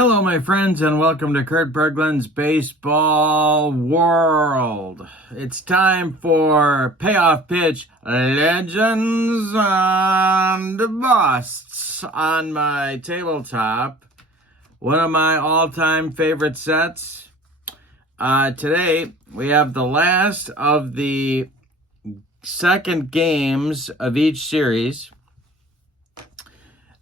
Hello, my friends, and welcome to Kurt Berglund's Baseball World. It's time for Payoff Pitch Legends and Busts on my tabletop. One of my all-time favorite sets. Today, we have the last of the second games of each series.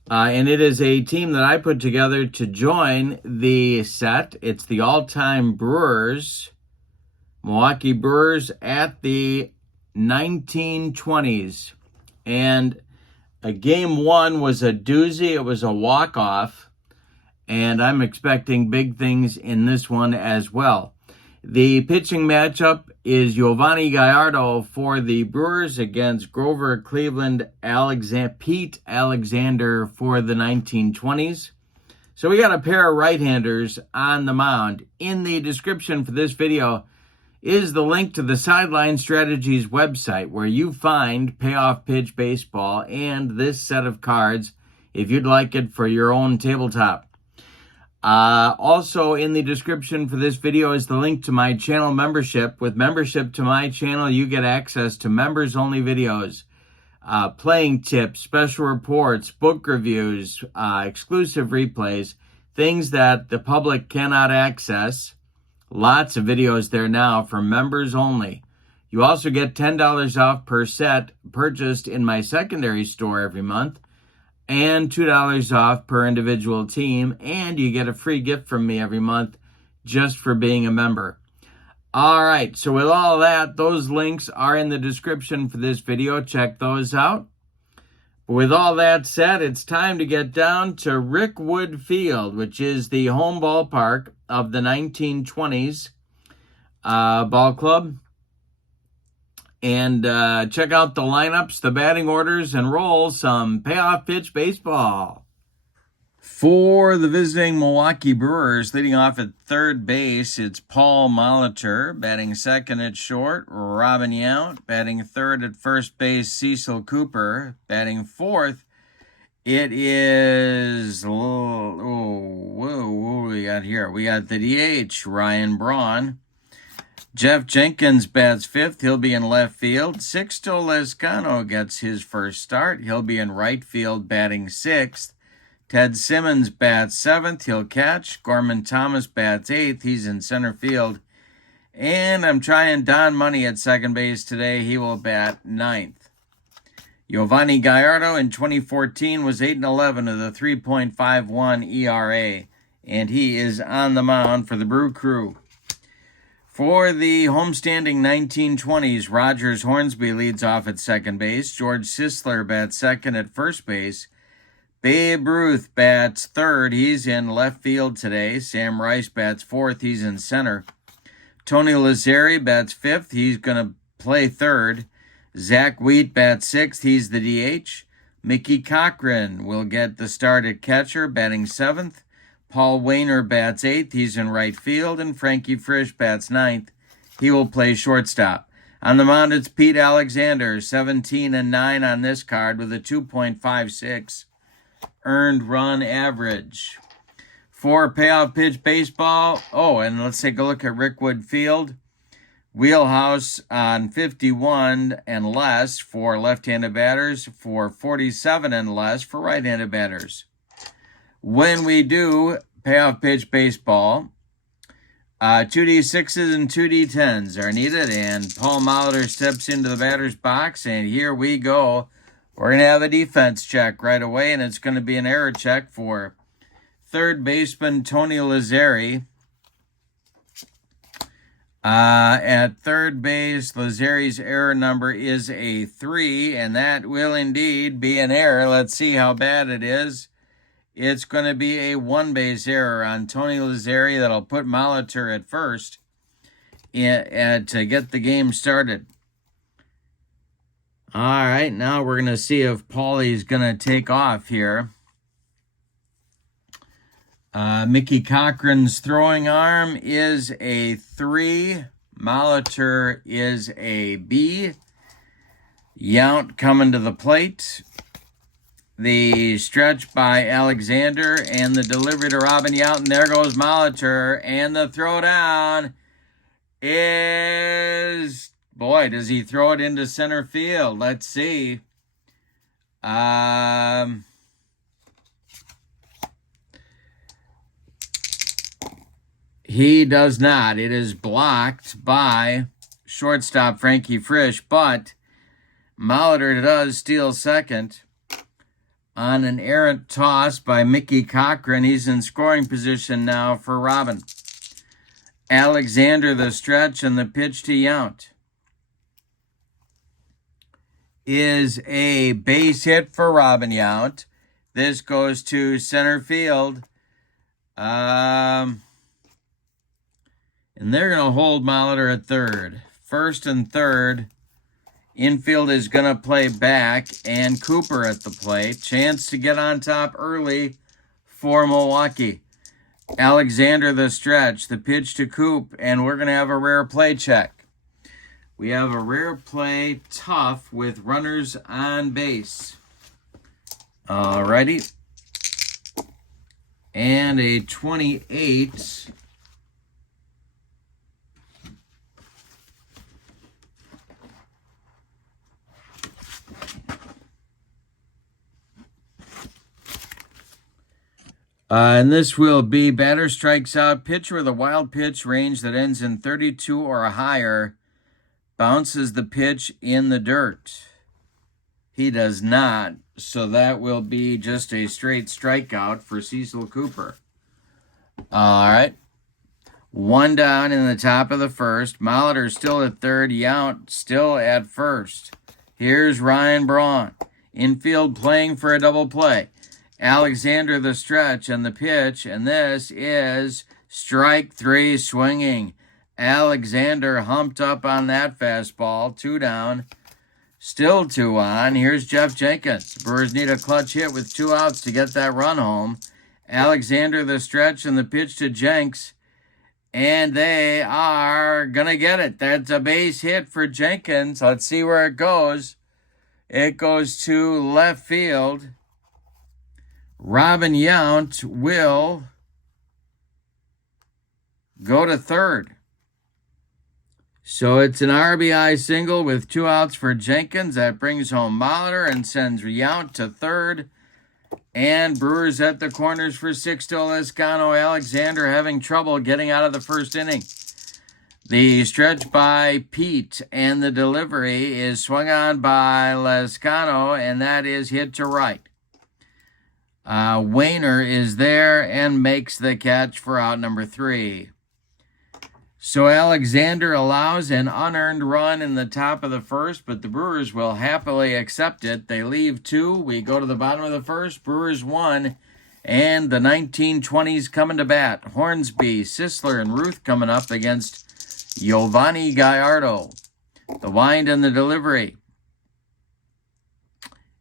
And it is a team that I put together to join the set. It's the all-time Brewers, Milwaukee Brewers at the 1920s. And game one was a doozy. It was a walk-off. And I'm expecting big things in this one as well. The pitching matchup is Yovani Gallardo for the Brewers against Grover Cleveland Pete Alexander for the 1920s. So we got a pair of right-handers on the mound. In the description for this video is the link to the Sideline Strategies website where you find Payoff Pitch Baseball and this set of cards if you'd like it for your own tabletop. Also in the description for this video is the link to my channel membership. With membership to my channel, you get access to members-only videos, playing tips, special reports, book reviews, exclusive replays, things that the public cannot access. Lots of videos there now for members only. You also get $10 off per set purchased in my secondary store every month, and $2 off per individual team, and you get a free gift from me every month just for being a member. All right, so with all that, those links are in the description for this video. Check those out. With all that said, it's time to get down to Rickwood Field, which is the home ballpark of the 1920s ball club. And check out the lineups, the batting orders, and roll some Payoff Pitch Baseball. For the visiting Milwaukee Brewers, leading off at third base, it's Paul Molitor. Batting second at short, Robin Yount. Batting third at first base, Cecil Cooper. Batting fourth, it is, what do we got here? We got the DH, Ryan Braun. Jeff Jenkins bats fifth. He'll be in left field. Sixto Lezcano gets his first start. He'll be in right field batting sixth. Ted Simmons bats seventh. He'll catch. Gorman Thomas bats eighth. He's in center field. And I'm trying Don Money at second base today. He will bat ninth. Yovani Gallardo in 2014 was 8-11 with a 3.51 ERA. And he is on the mound for the Brew Crew. For the homestanding 1920s, Rogers Hornsby leads off at second base. George Sisler bats second at first base. Babe Ruth bats third. He's in left field today. Sam Rice bats fourth. He's in center. Tony Lazzeri bats fifth. He's going to play third. Zach Wheat bats sixth. He's the DH. Mickey Cochran will get the start at catcher, batting seventh. Paul Wainer bats eighth. He's in right field. And Frankie Frisch bats ninth. He will play shortstop. On the mound, it's Pete Alexander, 17-9 on this card with a 2.56 earned run average. For Payoff Pitch Baseball, and let's take a look at Rickwood Field. Wheelhouse on 51 and less for left-handed batters, for 47 and less for right-handed batters. When we do Payoff Pitch Baseball, 2D6s and 2D10s are needed, and Paul Molitor steps into the batter's box, and here we go. We're going to have a defense check right away, and it's going to be an error check for third baseman Tony Lazzeri. At third base, Lazzeri's error number is a 3, and that will indeed be an error. Let's see how bad it is. It's going to be a one-base error on Tony Lazzeri that'll put Molitor at first to get the game started. All right, now we're going to see if Paulie's going to take off here. Mickey Cochran's throwing arm is a 3. Molitor is a B. Yount coming to the plate. The stretch by Alexander and the delivery to Robin Yount. And there goes Molitor. And the throwdown is... Boy, does he throw it into center field. Let's see. He does not. It is blocked by shortstop Frankie Frisch, but Molitor does steal second on an errant toss by Mickey Cochran. He's in scoring position now for Robin. Alexander, the stretch, and the pitch to Yount is a base hit for Robin Yount. This goes to center field. And they're going to hold Molitor at third. First and third. Infield is going to play back, and Cooper at the plate. Chance to get on top early for Milwaukee. Alexander, the stretch, the pitch to Coop, and we're going to have a rare play check. We have a rare play tough with runners on base. Alrighty. And a 28. And this will be batter strikes out, pitcher with a wild pitch range that ends in 32 or higher, bounces the pitch in the dirt. He does not, so that will be just a straight strikeout for Cecil Cooper. All right. One down in the top of the first. Molitor still at third. Yount still at first. Here's Ryan Braun. Infield playing for a double play. Alexander, the stretch, and the pitch, and this is strike three swinging. Alexander humped up on that fastball. 2 down. Still 2 on. Here's Jeff Jenkins. The Brewers need a clutch hit with 2 outs to get that run home. Alexander, the stretch, and the pitch to Jenks. And they are going to get it. That's a base hit for Jenkins. Let's see where it goes. It goes to left field. Robin Yount will go to third. So it's an RBI single with 2 outs for Jenkins. That brings home Molitor and sends Yount to third. And Brewers at the corners for Sixto Lezcano. Alexander having trouble getting out of the first inning. The stretch by Pete and the delivery is swung on by Lezcano, and that is hit to right. Wainer is there and makes the catch for out number 3. So Alexander allows an unearned run in the top of the first, but the Brewers will happily accept it. They leave 2. We go to the bottom of the first. Brewers 1, and the 1920s coming to bat. Hornsby, Sisler, and Ruth coming up against Giovanni Gallardo. The wind and the delivery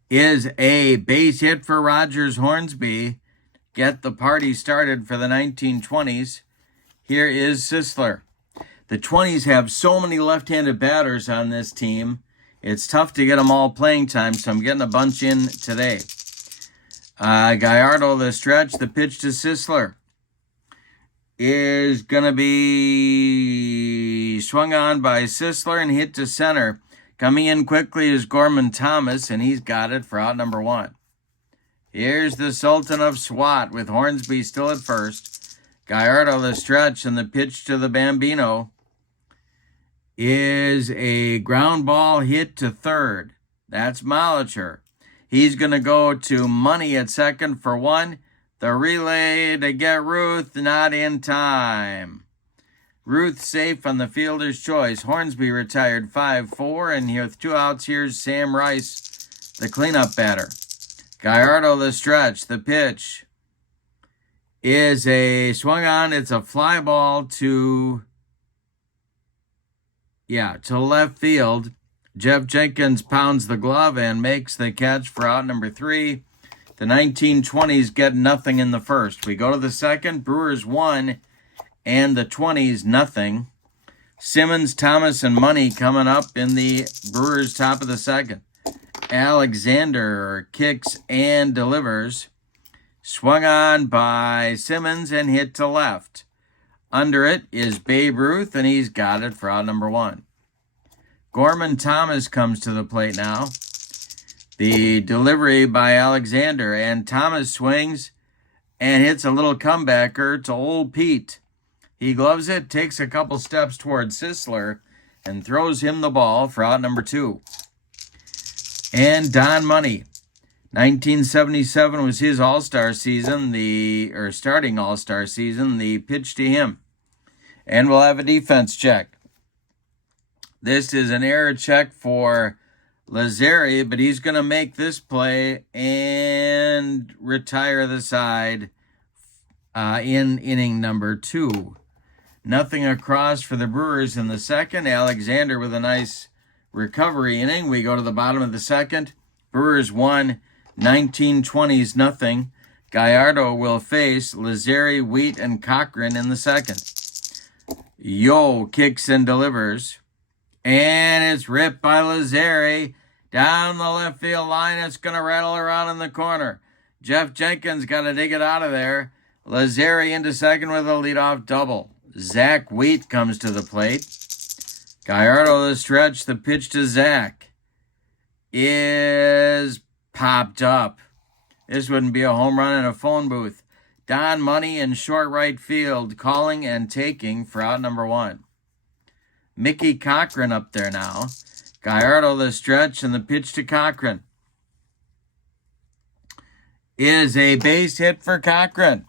is a base hit for Rogers Hornsby. Get the party started for the 1920s. Here is Sisler. The 20s have so many left-handed batters on this team. It's tough to get them all playing time, so I'm getting a bunch in today. Gallardo, the stretch, the pitch to Sisler is going to be swung on by Sisler and hit to center. Coming in quickly is Gorman Thomas, and he's got it for out number 1. Here's the Sultan of SWAT with Hornsby still at first. Gallardo, the stretch, and the pitch to the Bambino is a ground ball hit to third. That's Molitor. He's going to go to Money at second for 1. The relay to get Ruth, not in time. Ruth safe on the fielder's choice. Hornsby retired 5-4, and here with 2 outs, here's Sam Rice, the cleanup batter. Gallardo, the stretch, the pitch is a swung on. It's a fly ball to left field. Jeff Jenkins pounds the glove and makes the catch for out number 3. The 1920s get nothing in the first. We go to the second. Brewers 1 and the 20s nothing. Simmons, Thomas, and Money coming up in the Brewers top of the second. Alexander kicks and delivers. Swung on by Simmons and hit to left. Under it is Babe Ruth, and he's got it for out number 1. Gorman Thomas comes to the plate now. The delivery by Alexander, and Thomas swings and hits a little comebacker to old Pete. He gloves it, takes a couple steps towards Sisler, and throws him the ball for out number 2. And Don Money. 1977 was his all-star season, starting all-star season, the pitch to him. And we'll have a defense check. This is an error check for Lazzeri, but he's going to make this play and retire the side in inning number 2. Nothing across for the Brewers in the second. Alexander with a nice recovery inning. We go to the bottom of the second. Brewers 1, 1920s nothing. Gallardo will face Lazzeri, Wheat, and Cochran in the second. Yo kicks and delivers. And it's ripped by Lazzeri down the left field line. It's going to rattle around in the corner. Jeff Jenkins got to dig it out of there. Lazzeri into second with a leadoff double. Zach Wheat comes to the plate. Gallardo the stretch. The pitch to Zach is popped up. This wouldn't be a home run in a phone booth. Don Money in short right field, calling and taking for out number 1. Mickey Cochran up there now. Gallardo the stretch, and the pitch to Cochran is a base hit for Cochran.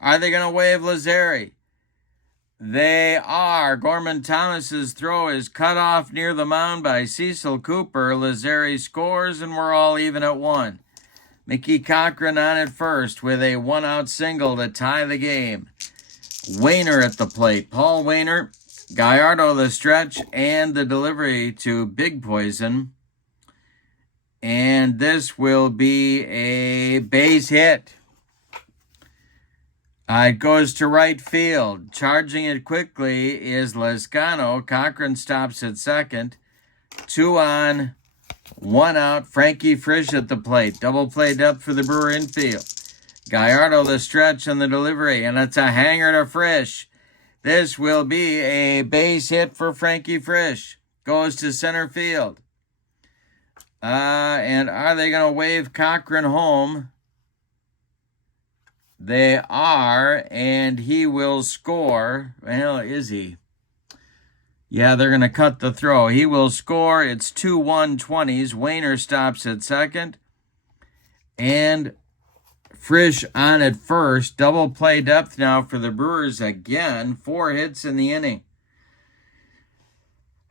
Are they going to wave Lazzeri? They are. Gorman Thomas's throw is cut off near the mound by Cecil Cooper. Lazzeri scores, and we're all even at 1. Mickey Cochran on at first with a 1-out single to tie the game. Wainer at the plate. Paul Wainer. Gallardo the stretch and the delivery to Big Poison. And this will be a base hit. It goes to right field. Charging it quickly is Lezcano. Cochran stops at second. 2 on, 1 out. Frankie Frisch at the plate. Double play depth for the Brewer infield. Gallardo the stretch and the delivery. And it's a hanger to Frisch. This will be a base hit for Frankie Frisch. Goes to center field. And are they going to wave Cochran home? They are, and he will score. Well, is he? Yeah, they're going to cut the throw. He will score. It's 2-1-20s. Wainer stops at second. And Frisch on at first. Double play depth now for the Brewers again. 4 hits in the inning.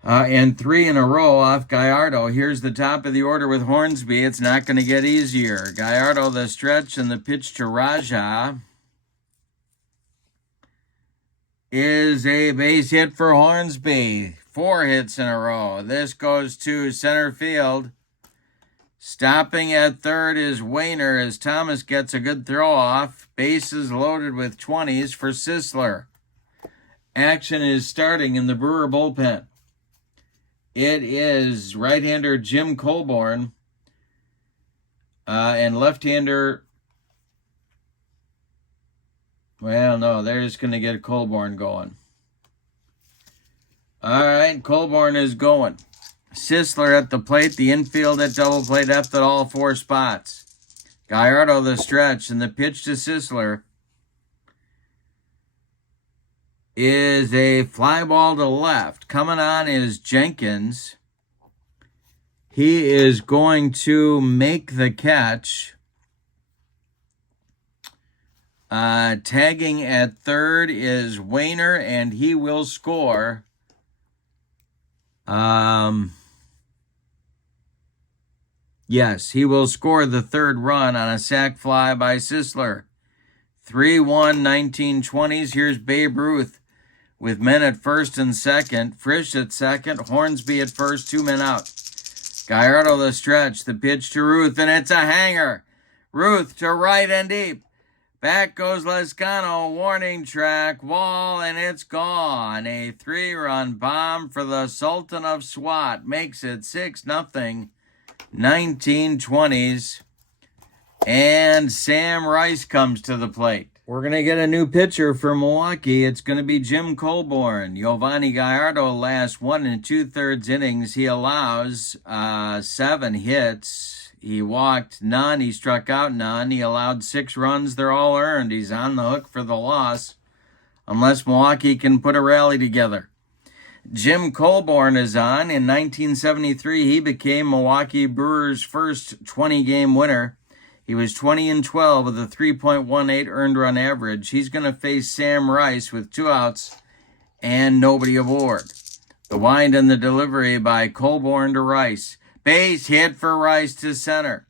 And 3 in a row off Gallardo. Here's the top of the order with Hornsby. It's not going to get easier. Gallardo the stretch, and the pitch to Raja is a base hit for Hornsby. 4 hits in a row. This goes to center field. Stopping at third is Wainer as Thomas gets a good throw off. Bases loaded with 20s for Sisler. Action is starting in the Brewer bullpen. It is right-hander Jim Colborn and left-hander, well, no, they're just going to get Colborn going. All right, Colborn is going. Sisler at the plate, the infield at double play depth at all 4 spots. Gallardo the stretch, and the pitch to Sisler is a fly ball to left. Coming on is Jenkins. He is going to make the catch. Tagging at third is Wainer, and he will score. Yes, he will score the 3rd run on a sac fly by Sisler. 3-1, 1920s. Here's Babe Ruth with men at first and second. Frisch at second. Hornsby at first. 2 men out. Gallardo the stretch. The pitch to Ruth, and it's a hanger. Ruth to right and deep. Back goes Lezcano. Warning track. Wall, and it's gone. A 3-run bomb for the Sultan of SWAT makes it 6-0. 1920s. And Sam Rice comes to the plate. We're going to get a new pitcher for Milwaukee. It's going to be Jim Colborn. Giovanni Gallardo last 1 2/3 innings. He allows 7 hits. He walked none. He struck out none. He allowed 6 runs. They're all earned. He's on the hook for the loss unless Milwaukee can put a rally together. Jim Colborn is on. In 1973, he became Milwaukee Brewers' first 20-game winner. He was 20-12 with a 3.18 earned run average. He's going to face Sam Rice with 2 outs and nobody aboard. The wind and the delivery by Colborn to Rice. Base hit for Rice to center.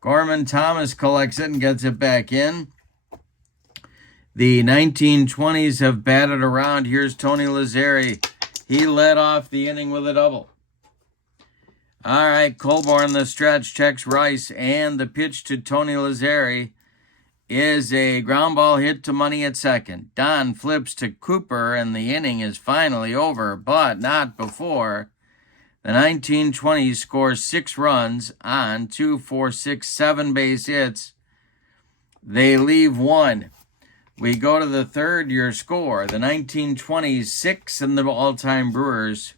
Gorman Thomas collects it and gets it back in. The 1920s have batted around. Here's Tony Lazzeri. He led off the inning with a double. All right, Colborn, the stretch, checks Rice, and the pitch to Tony Lazzeri is a ground ball hit to Money at second. Don flips to Cooper, and the inning is finally over, but not before. The 1920s scores 6 runs on 2, 4, 6, 7 base hits. They leave 1. We go to the third, your score. The 1920s, 6, and the all-time Brewers,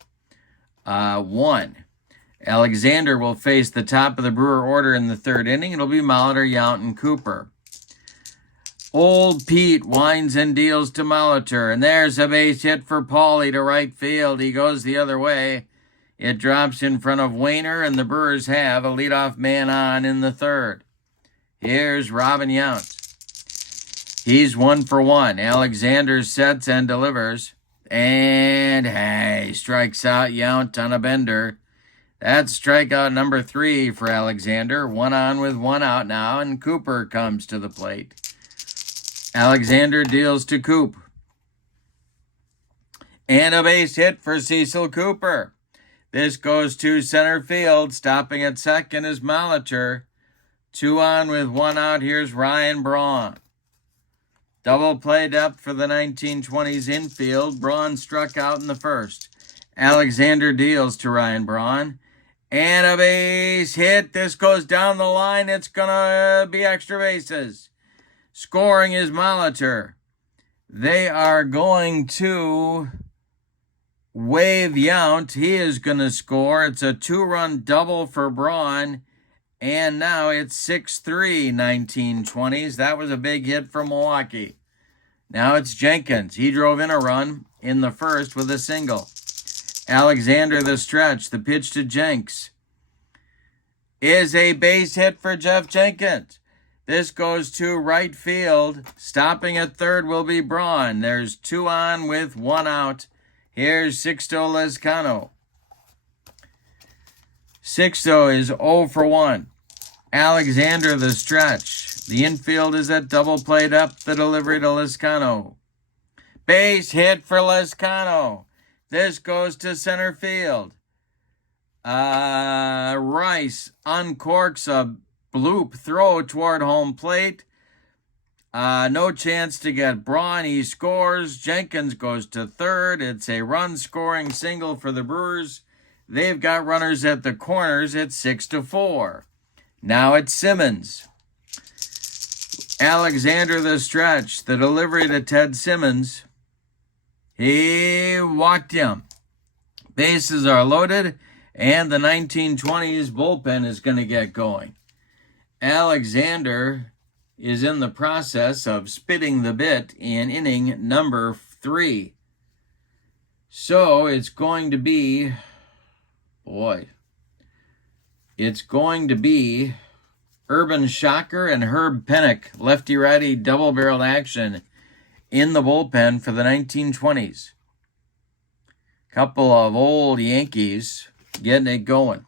1. Alexander will face the top of the Brewer order in the third inning. It'll be Molitor, Yount, and Cooper. Old Pete winds and deals to Molitor, and there's a base hit for Paulie to right field. He goes the other way. It drops in front of Wainer, and the Brewers have a leadoff man on in the third. Here's Robin Yount. He's 1 for 1. Alexander sets and delivers, and hey, strikes out Yount on a bender. That's strikeout number 3 for Alexander. 1 on with 1 out now, and Cooper comes to the plate. Alexander deals to Coop. And a base hit for Cecil Cooper. This goes to center field. Stopping at second is Molitor. 2 on with 1 out. Here's Ryan Braun. Double play depth for the 1920s infield. Braun struck out in the first. Alexander deals to Ryan Braun. And a base hit. This goes down the line. It's going to be extra bases. Scoring is Molitor. They are going to wave Yount. He is going to score. It's a 2-run double for Braun. And now it's 6-3, 1920s. That was a big hit for Milwaukee. Now it's Jenkins. He drove in a run in the first with a single. Alexander the stretch. The pitch to Jenks is a base hit for Jeff Jenkins. This goes to right field. Stopping at third will be Braun. There's 2 on with 1 out. Here's Sixto Lezcano. Sixto is 0 for 1. Alexander the stretch. The infield is at double play up. The delivery to Lezcano. Base hit for Lezcano. This goes to center field. Rice uncorks a bloop throw toward home plate. No chance to get Braun. He scores. Jenkins goes to third. It's a run-scoring single for the Brewers. They've got runners at the corners at 6-4. Now it's Simmons. Alexander the stretch. The delivery to Ted Simmons. He walked him. Bases are loaded, and the 1920s bullpen is going to get going. Alexander is in the process of spitting the bit in inning number 3. So it's going to be, it's going to be Urban Shocker and Herb Pennock, lefty-righty double-barreled action in the bullpen for the 1920s. Couple of old Yankees getting it going.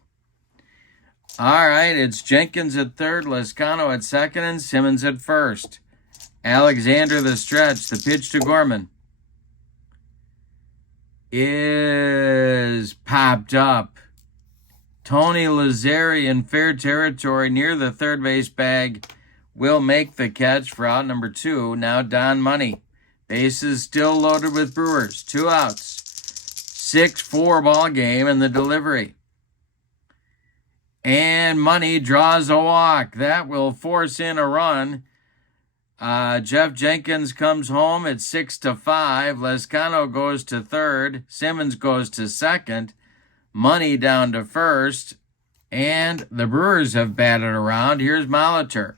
All right, it's Jenkins at third, Lezcano at second, and Simmons at first. Alexander the stretch. The pitch to Gorman is popped up. Tony Lazzeri in fair territory near the third base bag will make the catch for out number 2. Now Don Money. Bases still loaded with Brewers. 2 outs. 6-4 ball game, and the delivery And Money draws a walk. That will force in a run. Jeff Jenkins comes home at 6-5. Lescano goes to third. Simmons goes to second. Money down to first. And the Brewers have batted around. Here's Molitor.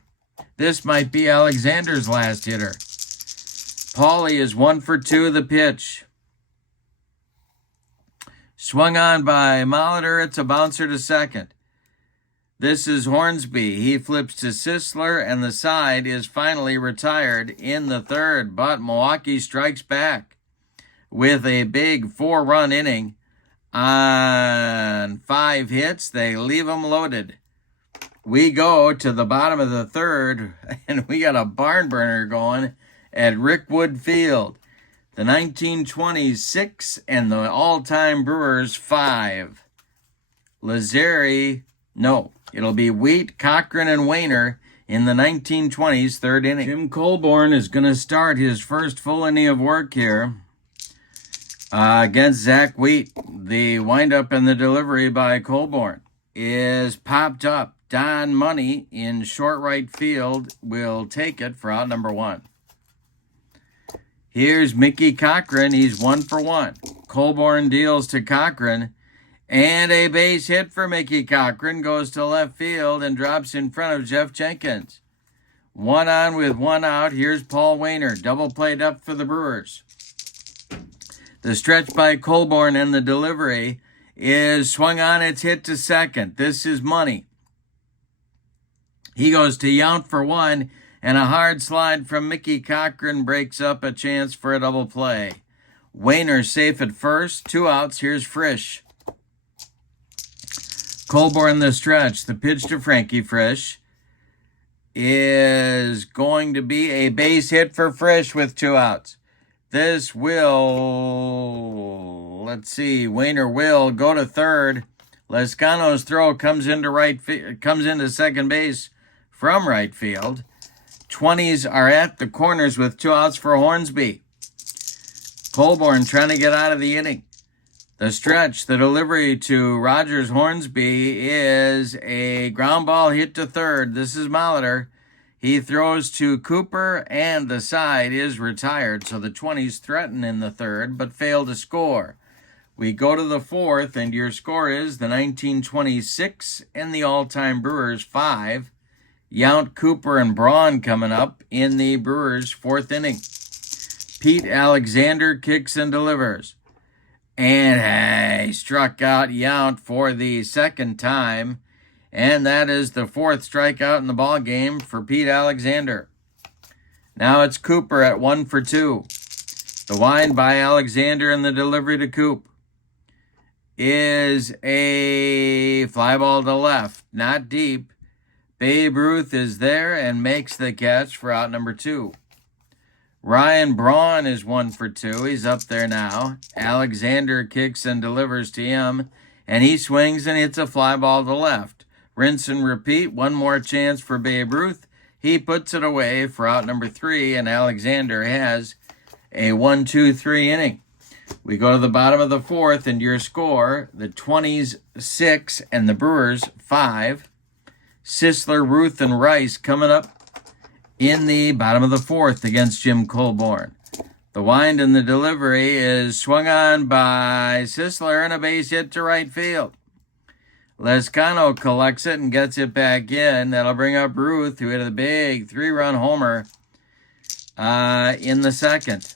This might be Alexander's last hitter. Paulie is 1 for 2 the pitch. Swung on by Molitor. It's a bouncer to second. This is Hornsby. He flips to Sisler, and the side is finally retired in the third. But Milwaukee strikes back with a big 4-run inning. On 5 hits, they leave them loaded. We go to the bottom of the third, and we got a barn burner going at Rickwood Field. The 1920s 6 and the all-time Brewers 5. It'll be Wheat, Cochran, and Wainer in the 1920s third inning. Jim Colborn is going to start his first full inning of work here against Zach Wheat. The windup and the delivery by Colborn is popped up. Don Money in short right field will take it for out number 1. Here's Mickey Cochran. He's 1 for 1. Colborn deals to Cochran. And a base hit for Mickey Cochran goes to left field and drops in front of Jeff Jenkins. 1 on with 1 out. Here's Paul Wainer. Double played up for the Brewers. The stretch by Colborn and the delivery is swung on. It's hit to second. This is Money. He goes to Yount for 1, and a hard slide from Mickey Cochran breaks up a chance for a double play. Wainer safe at first. 2 outs. Here's Frisch. Colborn the stretch. The pitch to Frankie Frisch is going to be a base hit for Frisch with 2 outs. This will, Wainer will go to third. Lescano's throw comes into second base from right field. 20s are at the corners with 2 outs for Hornsby. Colborn trying to get out of the inning. The stretch, the delivery to Rogers Hornsby is a ground ball hit to third. This is Molitor. He throws to Cooper, and the side is retired. So the 20s threaten in the third, but fail to score. We go to the fourth, and your score is the 1926 and the all-time Brewers 5. Yount, Cooper, and Braun coming up in the Brewers' 4th inning. Pete Alexander kicks and delivers. And he struck out Yount for the 2nd time. And that is the 4th strikeout in the ball game for Pete Alexander. Now it's Cooper at 1 for 2. The wind by Alexander and the delivery to Coop is a fly ball to left. Not deep. Babe Ruth is there and makes the catch for out number 2. Ryan Braun is 1 for 2. He's up there now. Alexander kicks and delivers to him, and he swings and hits a fly ball to left. Rinse and repeat. One more chance for Babe Ruth. He puts it away for out number 3, and Alexander has a 1-2-3 inning. We go to the bottom of the 4th, and your score, the 20s 6 and the Brewers 5. Sisler, Ruth, and Rice coming up in the bottom of the 4th against Jim Colborn. The wind and the delivery is swung on by Sisler and a base hit to right field. Lescano collects it and gets it back in. That'll bring up Ruth, who hit a big 3-run homer in the 2nd.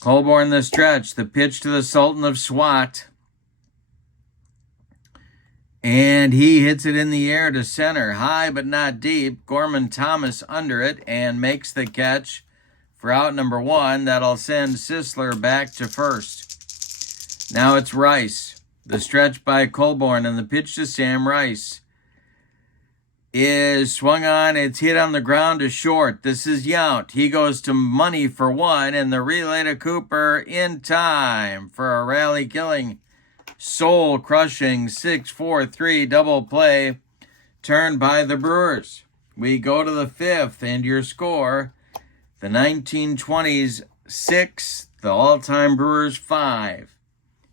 Colborn the stretch. The pitch to the Sultan of SWAT. And he hits it in the air to center, high but not deep. Gorman Thomas under it and makes the catch for out number 1. That'll send Sisler back to first. Now it's Rice. The stretch by Colborn and the pitch to Sam Rice is swung on. It's hit on the ground to short. This is Yount. He goes to Money for 1, and the relay to Cooper in time for a rally-killing, soul-crushing 6-4-3 double play turned by the Brewers. We go to the 5th, and your score, the 1920s 6, the all-time Brewers 5.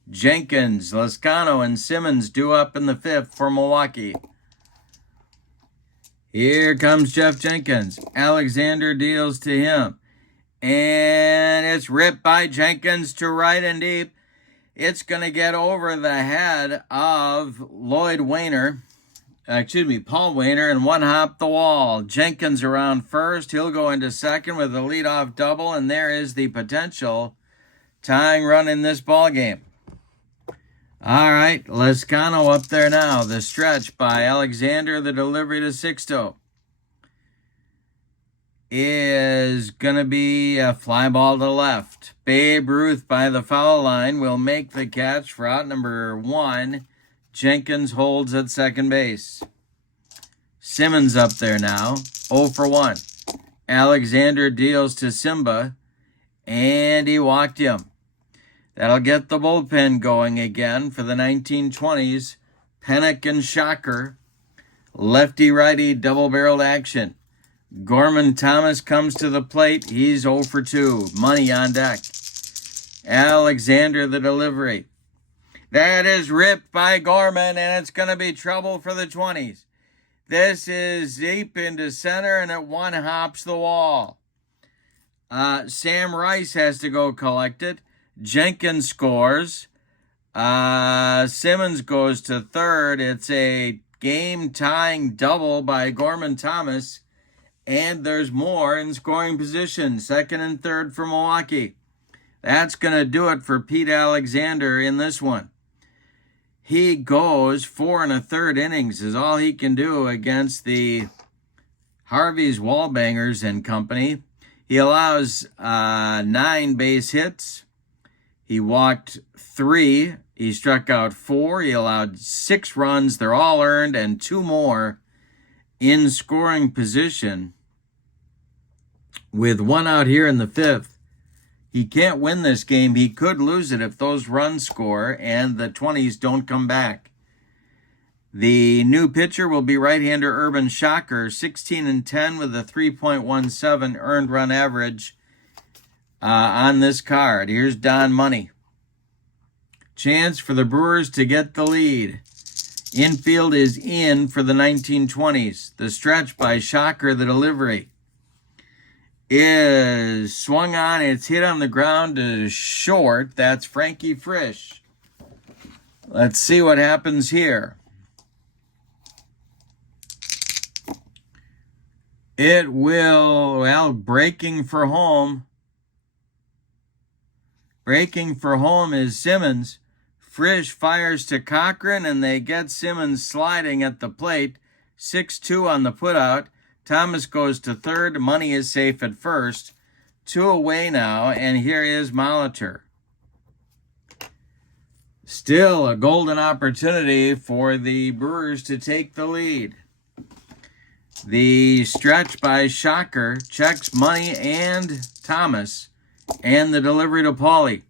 Jenkins, Lascano, and Simmons due up in the 5th for Milwaukee. Here comes Jeff Jenkins. Alexander deals to him. And it's ripped by Jenkins to right and deep. It's going to get over the head of Paul Wainer, and one hop the wall. Jenkins around first. He'll go into second with a leadoff double, and there is the potential tying run in this ball game. All right, Lascano up there now. The stretch by Alexander, the delivery to Sixto is going to be a fly ball to left. Babe Ruth by the foul line will make the catch for out number 1. Jenkins holds at second base. Simmons up there now, 0 for 1. Alexander deals to Simba, and he walked him. That'll get the bullpen going again for the 1920s. Pennock and Shocker, lefty-righty double-barreled action. Gorman Thomas comes to the plate. He's 0 for 2. Money on deck. Alexander the delivery. That is ripped by Gorman, and it's going to be trouble for the 20s. This is deep into center, and it one hops the wall. Sam Rice has to go collect it. Jenkins scores. Simmons goes to third. It's a game-tying double by Gorman Thomas. And there's more in scoring position. Second and third for Milwaukee. That's going to do it for Pete Alexander in this one. He goes 4 1/3 innings is all he can do against the Harvey's Wallbangers and company. He allows 9 base hits. He walked 3. He struck out 4. He allowed 6 runs. They're all earned, and 2 more in scoring position. With 1 out here in the 5th, he can't win this game. He could lose it if those runs score and the 20s don't come back. The new pitcher will be right-hander Urban Shocker, 16-10 with a 3.17 earned run average on this card. Here's Don Money. Chance for the Brewers to get the lead. Infield is in for the 1920s. The stretch by Shocker, the delivery, is swung on. It's hit on the ground to short. That's Frankie Frisch. Let's see what happens here. It will, well, breaking for home. Breaking for home is Simmons. Frisch fires to Cochran, and they get Simmons sliding at the plate. 6-2 on the putout. Thomas goes to third. Money is safe at first. 2 away now, and here is Molitor. Still a golden opportunity for the Brewers to take the lead. The stretch by Shocker checks Money and Thomas, and the delivery to Paulie.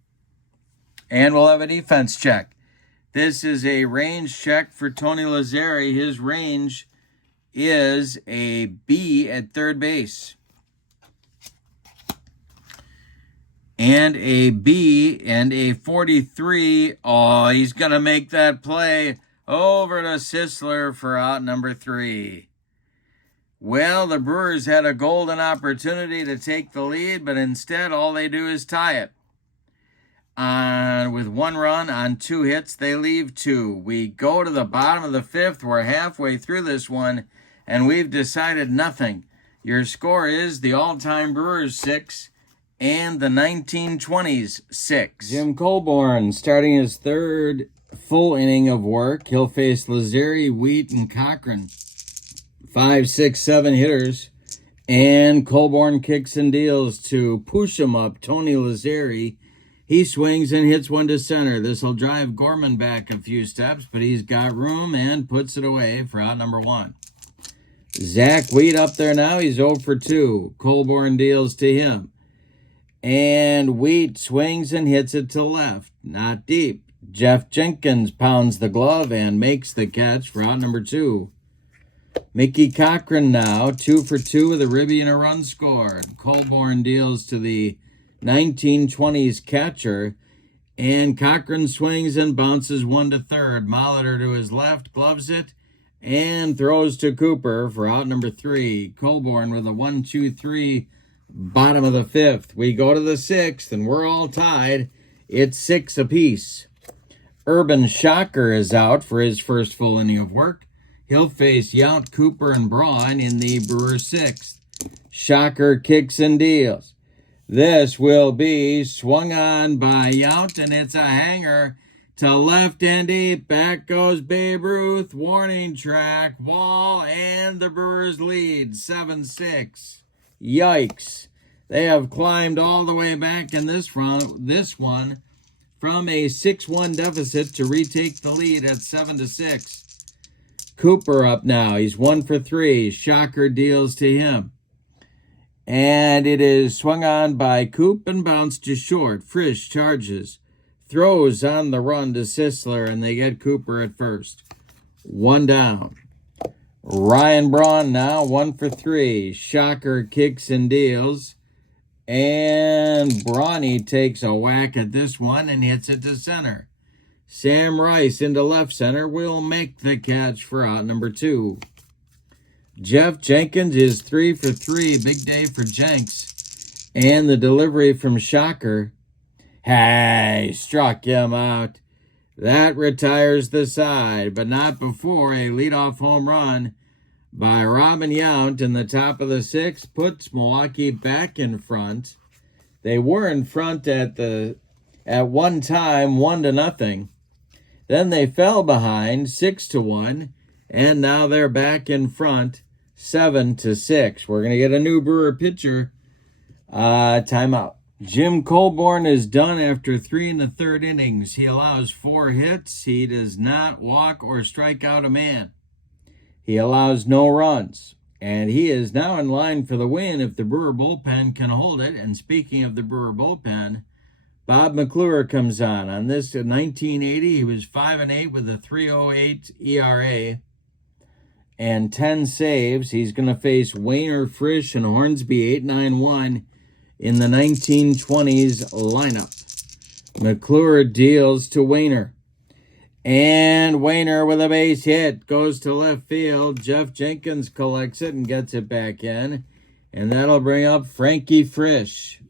And we'll have a defense check. This is a range check for Tony Lazzeri. His range is a B at third base. And a B and a 43. Oh, he's going to make that play over to Sisler for out number 3. Well, the Brewers had a golden opportunity to take the lead, but instead all they do is tie it. With 1 run on 2 hits, they leave 2. We go to the bottom of the 5th. We're halfway through this one, and we've decided nothing. Your score is the all-time Brewers 6 and the 1920s 6. Jim Colborn starting his 3rd full inning of work. He'll face Lazzeri, Wheat, and Cochran. 5, 6, 7 hitters. And Colborn kicks and deals to push him up, Tony Lazzeri. He swings and hits one to center. This will drive Gorman back a few steps, but he's got room and puts it away for out number 1. Zach Wheat up there now. He's 0 for 2. Colborn deals to him. And Wheat swings and hits it to left. Not deep. Jeff Jenkins pounds the glove and makes the catch for out number 2. Mickey Cochran now, 2 for 2 with a ribby and a run scored. Colborn deals to the 1920s catcher, And Cochran swings and bounces one to third. Molitor to his left, gloves it, and throws to Cooper for out number 3. Colborn with a 1-2-3, bottom of the 5th. We go to the 6th, and we're all tied. It's 6 apiece. Urban Shocker is out for his first full inning of work. He'll face Yount, Cooper, and Braun in the Brewers 6th. Shocker kicks and deals. This will be swung on by Yount, and it's a hanger to left and deep. Back goes Babe Ruth. Warning track, wall, and the Brewers lead 7-6. Yikes. They have climbed all the way back in this one from a 6-1 deficit to retake the lead at 7-6. Cooper up now. He's 1 for 3. Shocker deals to him. And it is swung on by Coop and bounced to short. Frisch charges. Throws on the run to Sisler, and they get Cooper at first. 1 down. Ryan Braun now 1 for 3. Shocker kicks and deals. And Brawny takes a whack at this one and hits it to center. Sam Rice into left center will make the catch for out number 2. Jeff Jenkins is 3 for 3. Big day for Jenks. And the delivery from Shocker. Hey, struck him out. That retires the side, but not before a leadoff home run by Robin Yount in the top of the 6th puts Milwaukee back in front. They were in front at one time 1-0. Then they fell behind 6-1, and now they're back in front 7-6. We're going to get a new Brewer pitcher. Timeout. Jim Colborn is done after 3 1/3 innings. He allows 4 hits. He does not walk or strike out a man. He allows no runs. And he is now in line for the win if the Brewer bullpen can hold it. And speaking of the Brewer bullpen, Bob McClure comes on. On this in 1980, he was 5-8 with a 3.08 ERA and 10 saves. He's going to face Wainer, Frisch, and Hornsby 8-9-1 in the 1920s lineup. McClure deals to Wainer. And Wainer with a base hit goes to left field. Jeff Jenkins collects it and gets it back in. And that'll bring up Frankie Frisch.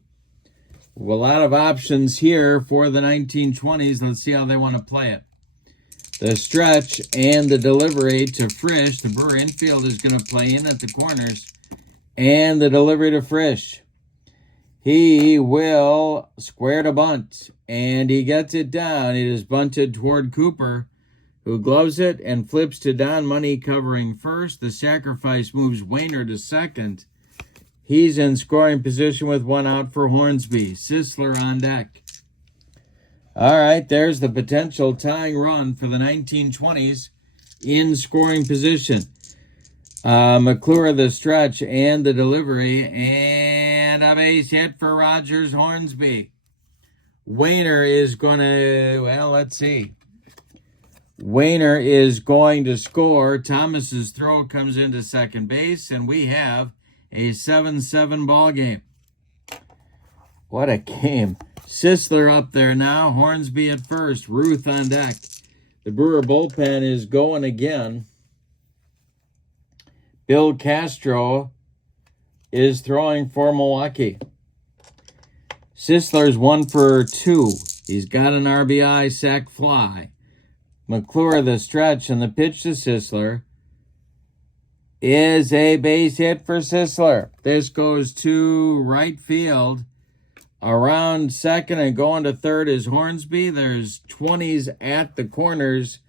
A lot of options here for the 1920s. Let's see how they want to play it. The stretch and the delivery to Frisch. The Brewer infield is going to play in at the corners. And the delivery to Frisch. He will square to bunt, and he gets it down. It is bunted toward Cooper, who gloves it and flips to Don Money covering first. The sacrifice moves Wainer to second. He's in scoring position with 1 out for Hornsby. Sisler on deck. All right, there's the potential tying run for the 1920s in scoring position. McClure the stretch and the delivery, and a base hit for Rogers Hornsby. Wainer is going to, let's see. Wainer is going to score. Thomas's throw comes into second base, and we have a 7-7 ball game. What a game. Sisler up there now. Hornsby at first. Ruth on deck. The Brewer bullpen is going again. Bill Castro is throwing for Milwaukee. Sisler's 1 for 2. He's got an RBI sac fly. McClure the stretch, and the pitch to Sisler is a base hit for Sisler. This goes to right field. Around second and going to third is Hornsby. There's 20s at the corners,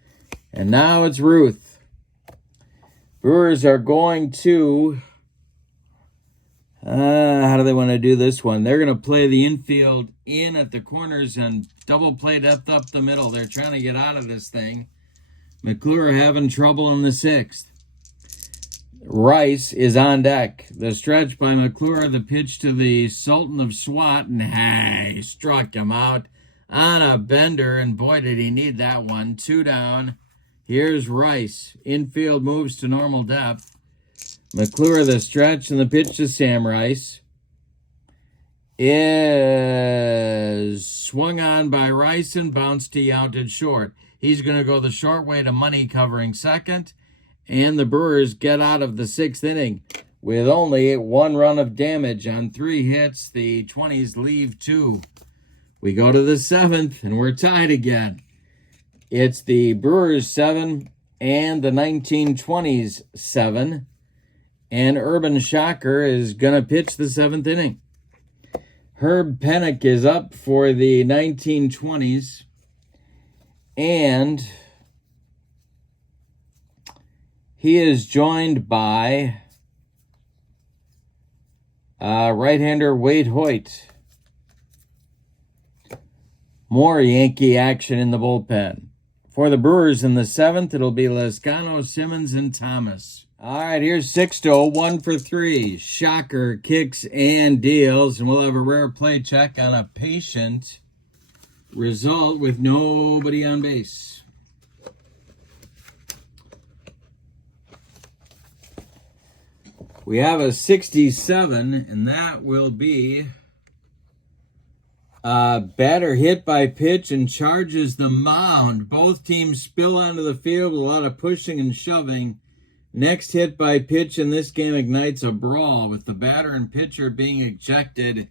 and now it's Ruth. Brewers are going to, how do they want to do this one? They're going to play the infield in at the corners and double play depth up the middle. They're trying to get out of this thing. McClure having trouble in the 6th. Rice is on deck. The stretch by McClure, the pitch to the Sultan of SWAT, and hey, struck him out on a bender, and boy, did he need that one. 2 down. Here's Rice. Infield moves to normal depth. McClure the stretch, and the pitch to Sam Rice is swung on by Rice. Bryson bounced tee out at short. He's going to go the short way to Money covering second. And the Brewers get out of the 6th inning with only 1 run of damage on 3 hits. The 20s leave 2. We go to the 7th, and we're tied again. It's the Brewers 7 and the 1920s 7. And Urban Shocker is going to pitch the 7th inning. Herb Pennock is up for the 1920s. And he is joined by right-hander Wade Hoyt. More Yankee action in the bullpen. For the Brewers in the 7th, it'll be Lezcano, Simmons, and Thomas. All right, here's Sixto, 1 for 3. Shocker kicks and deals, and we'll have a rare play check on a patient result with nobody on base. We have a 67, and that will be batter hit by pitch and charges the mound. Both teams spill onto the field with a lot of pushing and shoving. Next hit by pitch in this game ignites a brawl with the batter and pitcher being ejected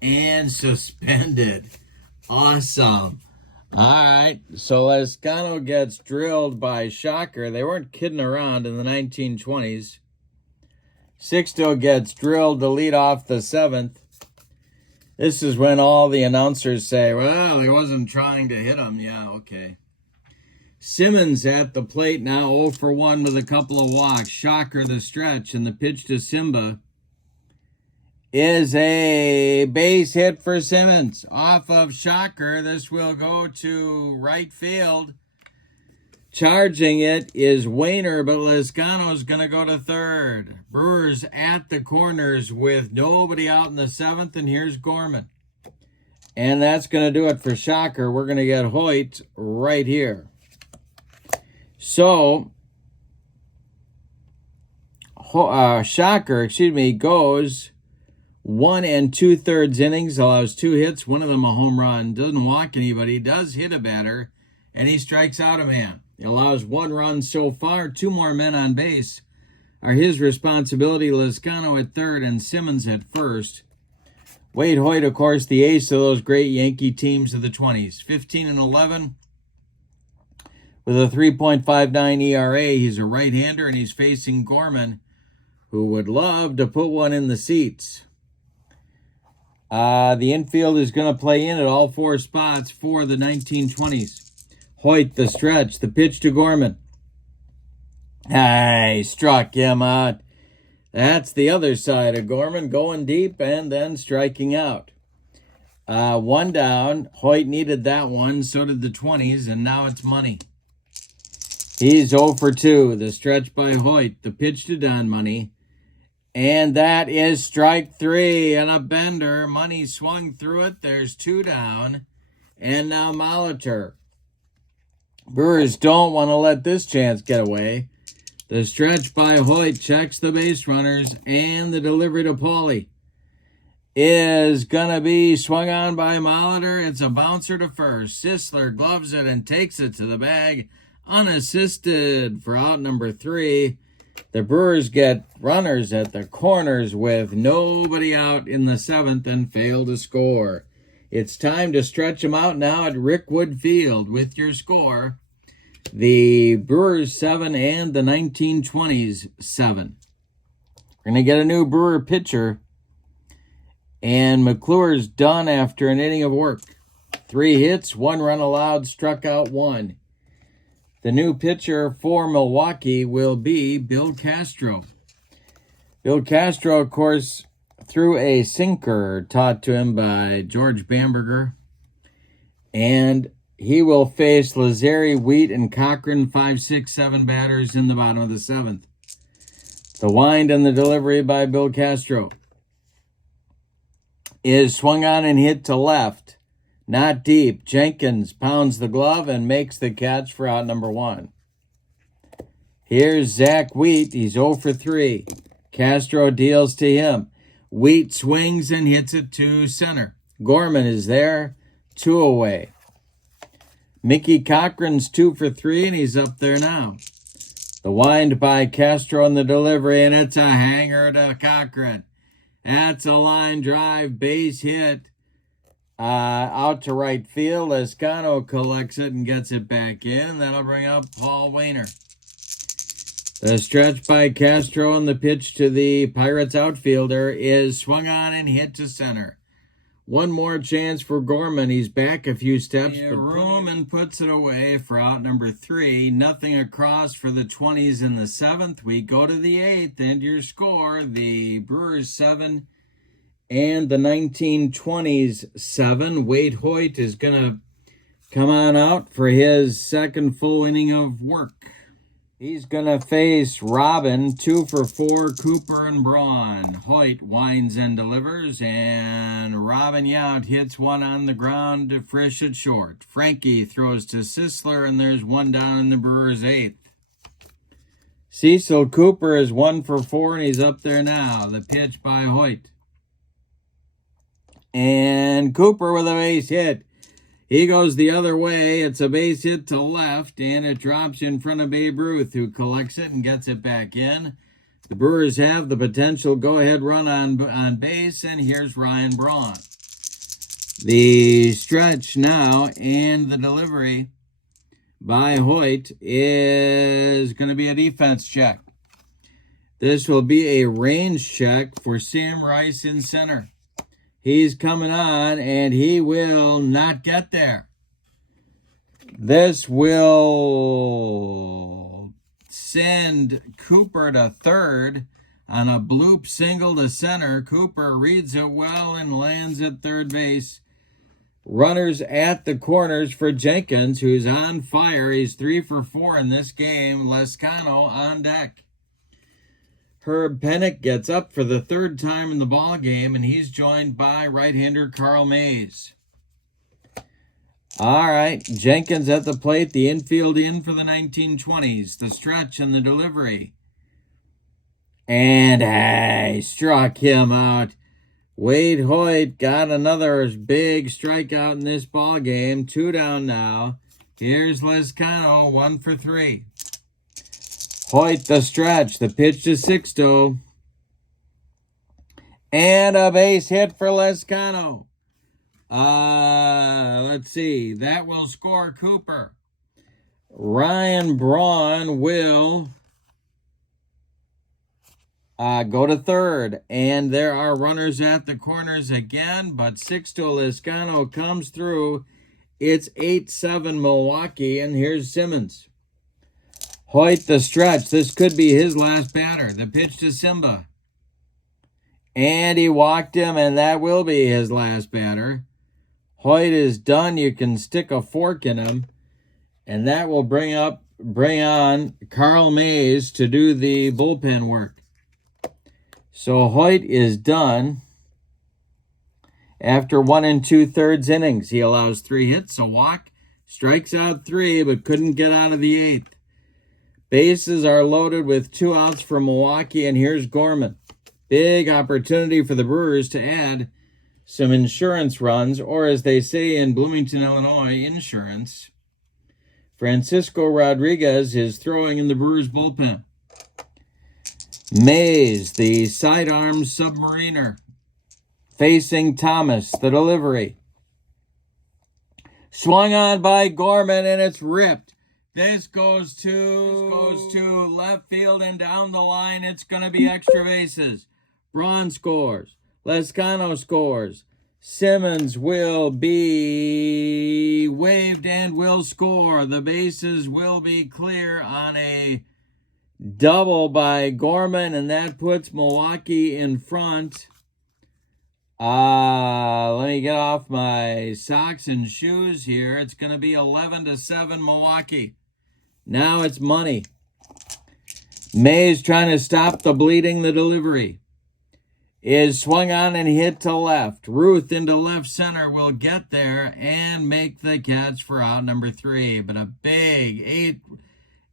and suspended. Awesome. All right, so Lezcano gets drilled by Shocker. They weren't kidding around in the 1920s. Sixto gets drilled to lead off the 7th. This is when all the announcers say, well, he wasn't trying to hit him. Yeah, okay. Simmons at the plate now, 0 for 1 with a couple of walks. Shocker the stretch, and the pitch to Simba is a base hit for Simmons. Off of Shocker, this will go to right field. Charging it is Wainer, but Lezcano's going to go to third. Brewers at the corners with nobody out in the 7th, and here's Gorman. And that's going to do it for Shocker. We're going to get Hoyt right here. So, Shocker, goes 1 2/3 innings, allows 2 hits, one of them a home run, doesn't walk anybody, does hit a batter, and he strikes out a man. He allows 1 run so far. 2 more men on base are his responsibility. Lezcano at third and Simmons at first. Wade Hoyt, of course, the ace of those great Yankee teams of the 20s. 15-11 with a 3.59 ERA. He's a right-hander, and he's facing Gorman, who would love to put one in the seats. The infield is going to play in at all 4 spots for the 1920s. Hoyt, the stretch, the pitch to Gorman. He struck him out. That's the other side of Gorman, going deep and then striking out. 1 down. Hoyt needed that one, so did the 20s, and now it's Money. He's 0 for 2. The stretch by Hoyt, the pitch to Don Money. And that is strike 3 and a bender. Money swung through it. There's 2 down. And now Molitor. Brewers don't want to let this chance get away. The stretch by Hoyt checks the base runners, and the delivery to Paulie is going to be swung on by Molitor. It's a bouncer to first. Sisler gloves it and takes it to the bag unassisted for out number 3. The Brewers get runners at the corners with nobody out in the 7th and fail to score. It's time to stretch them out now at Rickwood Field with your score. The Brewers 7 and the 1920s 7. We're going to get a new Brewer pitcher. And McClure's done after an inning of work. 3 hits, 1 run allowed, struck out 1. The new pitcher for Milwaukee will be Bill Castro. Bill Castro, of course, threw a sinker taught to him by George Bamberger. And he will face Lazari, Wheat, and Cochran, 5, 6, 7 batters in the bottom of the 7th. The wind and the delivery by Bill Castro is swung on and hit to left. Not deep. Jenkins pounds the glove and makes the catch for out number 1. Here's Zach Wheat. He's 0 for 3. Castro deals to him. Wheat swings and hits it to center. Gorman is there. 2 away. Mickey Cochran's 2 for 3, and he's up there now. The wind by Castro on the delivery, and it's a hanger to Cochran. That's a line drive, base hit. Out to right field. Lescano collects it and gets it back in. That'll bring up Paul Wainer. The stretch by Castro on the pitch to the Pirates outfielder is swung on and hit to center. One more chance for Gorman. He's back a few steps, but room and puts it away for out number 3. Nothing across for the 20s in the 7th. We go to the 8th, and your score, the Brewers 7 and the 1920s 7. Wade Hoyt is going to come on out for his second full inning of work. He's going to face Robin, 2 for 4, Cooper and Braun. Hoyt winds and delivers, and Robin Yount hits one on the ground to Frisch at short. Frankie throws to Sisler, and there's one down in the Brewers' 8th. Cecil Cooper is 1 for 4, and he's up there now. The pitch by Hoyt. And Cooper with a base hit. He goes the other way. It's a base hit to left, and it drops in front of Babe Ruth, who collects it and gets it back in. The Brewers have the potential go-ahead run on base, and here's Ryan Braun. The stretch now and the delivery by Hoyt is going to be a defense check. This will be a range check for Sam Rice in center. He's coming on, and he will not get there. This will send Cooper to third on a bloop single to center. Cooper reads it well and lands at third base. Runners at the corners for Jenkins, who's on fire. He's 3 for 4 in this game. Lescano on deck. Herb Pennock gets up for the 3rd time in the ball game, and he's joined by right-hander Carl Mays. All right, Jenkins at the plate, the infield in for the 1920s, the stretch and the delivery. And he struck him out. Wade Hoyt got another big strikeout in this ball game. 2 down now. Here's Lescano, 1 for 3. Hoyt the stretch, the pitch to Sixto. And a base hit for Lescano. Let's see. That will score Cooper. Ryan Braun will go to third. And there are runners at the corners again, but Sixto Lescano comes through. It's 8-7 Milwaukee, and here's Simmons. Hoyt the stretch. This could be his last batter. The pitch to Simba. And he walked him, and that will be his last batter. Hoyt is done. You can stick a fork in him. And that will bring on Carl Mays to do the bullpen work. So Hoyt is done. After 1 2/3 innings, he allows 3 hits, a walk, strikes out 3, but couldn't get out of the 8th. Bases are loaded with 2 outs for Milwaukee, and here's Gorman. Big opportunity for the Brewers to add some insurance runs, or as they say in Bloomington, Illinois, insurance. Francisco Rodriguez is throwing in the Brewers bullpen. Mays, the sidearm submariner, facing Thomas, the delivery. Swung on by Gorman, and it's ripped. This goes to left field and down the line. It's going to be extra bases. Braun scores. Lescano scores. Simmons will be waved and will score. The bases will be clear on a double by Gorman, and that puts Milwaukee in front. Let me get off my socks and shoes here. It's going to be 11-7 Milwaukee. Now it's money. Mays trying to stop the bleeding. The delivery is swung on and hit to left. Ruth into left center will get there and make the catch for out number 3. But a big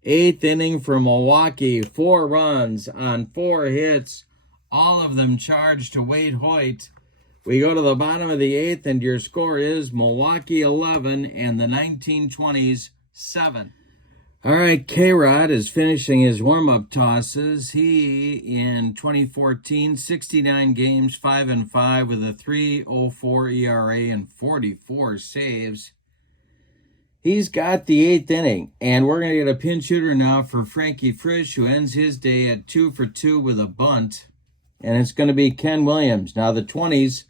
8th inning for Milwaukee. 4 runs on 4 hits. All of them charged to Wade Hoyt We go to the bottom of the 8th, and your score is Milwaukee 11 and the 1920s 7. All right, K-Rod is finishing his warm-up tosses. He, in 2014, 69 games, 5-5 with a 3.04 ERA and 44 saves. He's got the 8th inning, and we're going to get a pinch hitter now for Frankie Frisch, who ends his day at 2 for 2 with a bunt. And it's going to be Ken Williams. Now, the 20s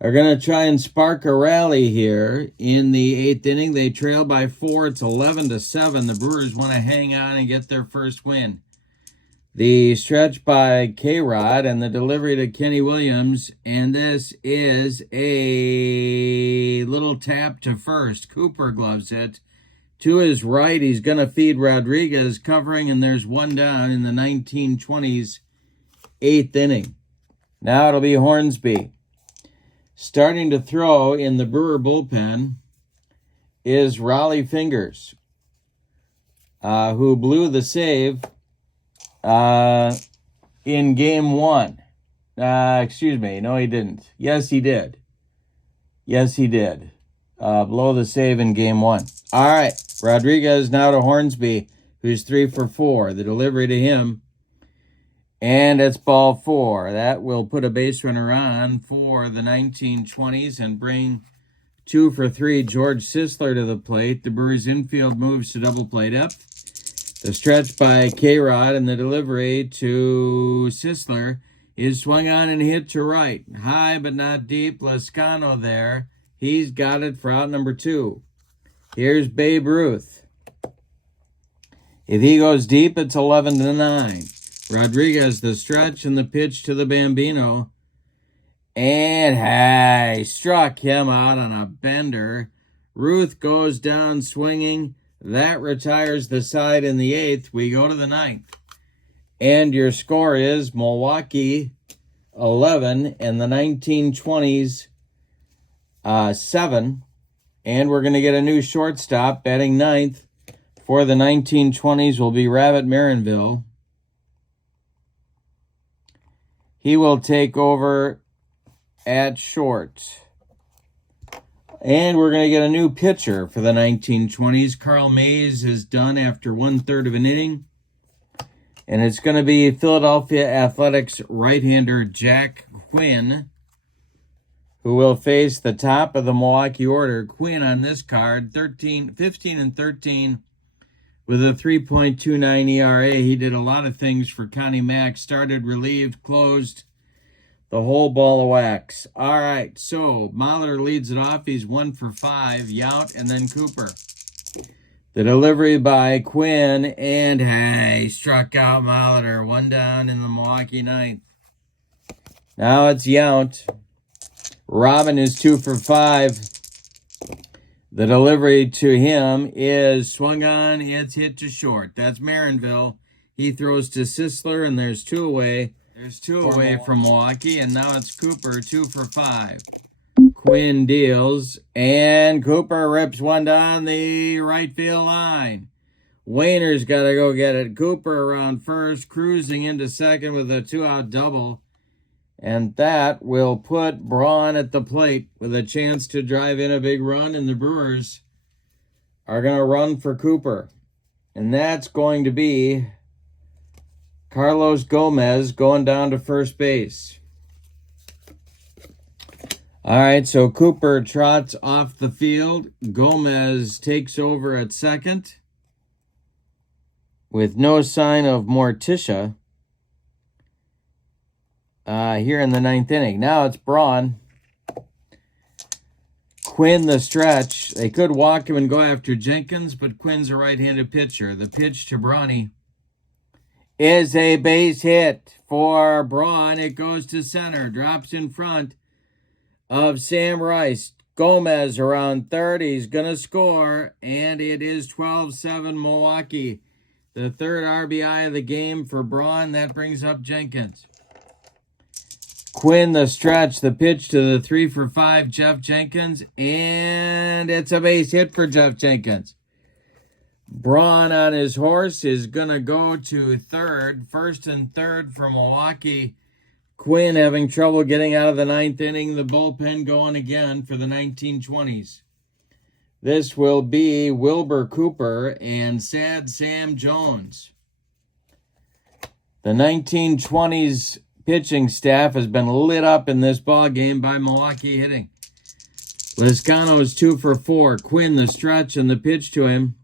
are going to try and spark a rally here in the 8th inning. They trail by 4. It's 11-7. The Brewers want to hang on and get their first win. The stretch by K-Rod and the delivery to Kenny Williams. And this is a little tap to first. Cooper gloves it. To his right, he's going to feed Rodriguez, covering, and there's one down in the 1920s 8th inning. Now it'll be Hornsby. Starting to throw in the Brewer bullpen is Raleigh Fingers, who blew the save in game 1. Excuse me. No, he didn't. Yes, he did. Yes, he did. Blow the save in game 1. All right. Rodriguez now to Hornsby, who's 3 for 4. The delivery to him. And it's ball 4. That will put a base runner on for the 1920s and bring 2 for 3 George Sisler to the plate. The Brewers infield moves to double play depth. The stretch by K-Rod and the delivery to Sisler is swung on and hit to right. High but not deep. Lascano there. He's got it for out number 2. Here's Babe Ruth. If he goes deep, it's 11-9. Rodriguez, the stretch and the pitch to the Bambino. And he struck him out on a bender. Ruth goes down swinging. That retires the side in the 8th. We go to the 9th. And your score is Milwaukee 11 and the 1920s 7. And we're going to get a new shortstop. Batting 9th for the 1920s will be Rabbit Marinville. He will take over at short. And we're going to get a new pitcher for the 1920s. Carl Mays is done after 1/3 of an inning. And it's going to be Philadelphia Athletics right-hander Jack Quinn, who will face the top of the Milwaukee order. Quinn on this card, 15-13 with a 3.29 ERA. He did a lot of things for Connie Mack. Started, relieved, closed, the whole ball of wax. All right, so Mahler leads it off. He's 1 for 5. Yount and then Cooper. The delivery by Quinn, and he struck out Mahler. 1 down in the Milwaukee 9th. Now it's Yount. Robin is 2 for 5. The delivery to him is swung on. It's hit to short. That's Marinville. He throws to Sisler, and there's 2 away. There's 2 away from Milwaukee, and now it's Cooper, 2 for 5. Quinn deals, and Cooper rips one down the right field line. Wayner's got to go get it. Cooper around first, cruising into second with a 2-out double. And that will put Braun at the plate with a chance to drive in a big run. And the Brewers are going to run for Cooper. And that's going to be Carlos Gomez going down to first base. All right, so Cooper trots off the field. Gomez takes over at second with no sign of Morticia. Here in the 9th inning. Now it's Braun. Quinn the stretch. They could walk him and go after Jenkins, but Quinn's a right-handed pitcher. The pitch to Brawny is a base hit for Braun. It goes to center. Drops in front of Sam Rice. Gomez around third. He's going to score, and it is 12-7 Milwaukee. The 3rd RBI of the game for Braun. That brings up Jenkins. Quinn the stretch, the pitch to the 3 for 5 Jeff Jenkins, and it's a base hit for Jeff Jenkins. Braun on his horse is going to go to third. 1st and 3rd for Milwaukee. Quinn having trouble getting out of the ninth inning. The bullpen going again for the 1920s. This will be Wilbur Cooper and Sad Sam Jones. The 1920s pitching staff has been lit up in this ball game by Milwaukee hitting. Lizcano is 2 for 4. Quinn the stretch and the pitch to him.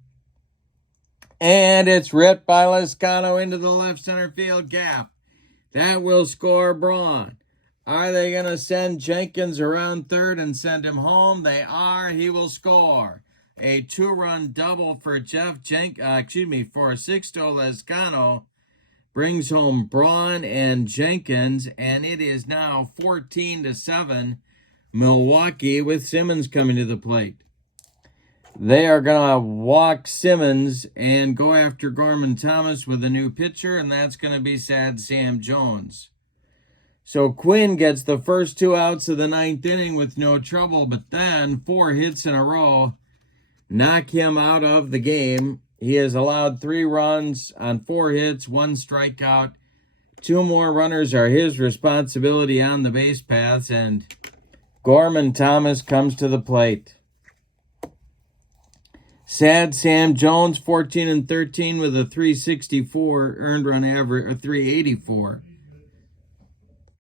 And it's ripped by Lizcano into the left center field gap. That will score Braun. Are they going to send Jenkins around third and send him home? They are. He will score. A 2-run double for for Sixto Lizcano brings home Braun and Jenkins, and it is now 14-7 Milwaukee with Simmons coming to the plate. They are going to walk Simmons and go after Gorman Thomas with a new pitcher, and that's going to be Sad Sam Jones. So Quinn gets the first 2 outs of the ninth inning with no trouble, but then 4 hits in a row knock him out of the game. He has allowed 3 runs on 4 hits, 1 strikeout. 2 more runners are his responsibility on the base paths, and Gorman Thomas comes to the plate. Sad Sam Jones, 14-13 with a 364 earned run average, or 384